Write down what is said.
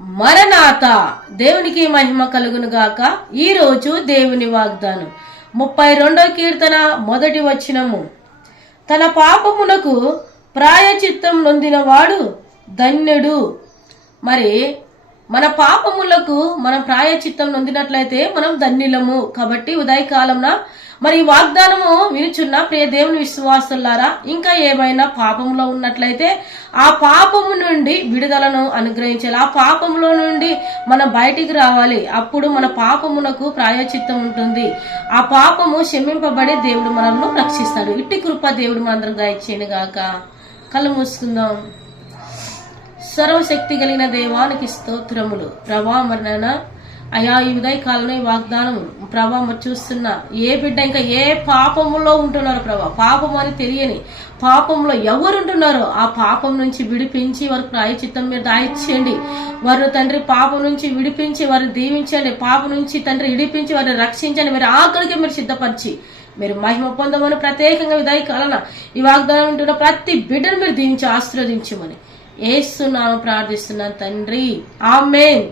మరణాత. దేవునికి మహిమ కలుగును గాక. ఈ రోజు దేవుని వాగ్దానం 32వ కీర్తన 1వ వచనము. తన పాపమునకు ప్రాయచిత్తం నొందినవాడు ధన్యుడు. మరి మన పాపములకు మనం ప్రాయచిత్తం నొందినట్లయితే మనం ధన్యులము. కాబట్టి ఉదయకాలంన మరి వాగ్దానము వినుచున్న ప్రియ దేవుని విశ్వాసులారా, ఇంకా ఏమైనా పాపంలో ఉన్నట్లయితే ఆ పాపము నుండి విడుదలను అనుగ్రహించాలి. ఆ పాపంలో నుండి మనం బయటికి రావాలి. అప్పుడు మన పాపమునకు ప్రాయచిత్తం ఉంటుంది. ఆ పాపము క్షమింపబడి దేవుడు మనల్ని రక్షిస్తాడు. ఇట్టి కృప దేవుడు మనందరం దయచేయను గాక. కళ్ళు మూసుకుందాం. సర్వశక్తి కలిగిన దేవానికి స్తోత్రములు. ప్రభా మరణ అయా ఈ ఉదయకాలంలో ఈ వాగ్దానం ప్రభా మరి చూస్తున్నా ఏ బిడ్డ ఇంకా ఏ పాపములో ఉంటున్నారో ప్రభా, పాపం అని తెలియని పాపంలో ఎవరు ఉంటున్నారో ఆ పాపం నుంచి విడిపించి వారికి ప్రాయచిత్తం మీరు దాయిచ్చేయండి. వారు తండ్రి పాపం నుంచి విడిపించి వారిని దీవించండి. పాపం నుంచి తండ్రి విడిపించి వారిని రక్షించండి. మీరు ఆఖరికి మీరు సిద్ధపరిచి మీరు మహిమ పొందమని ప్రత్యేకంగా ఉదయకాలన ఈ వాగ్దానం ఉంటున్న ప్రతి బిడ్డను మీరు దీవించి ఆశీర్వదించమని యేసు నామమున ప్రార్థిస్తున్నాను తండ్రి. ఆమేన్.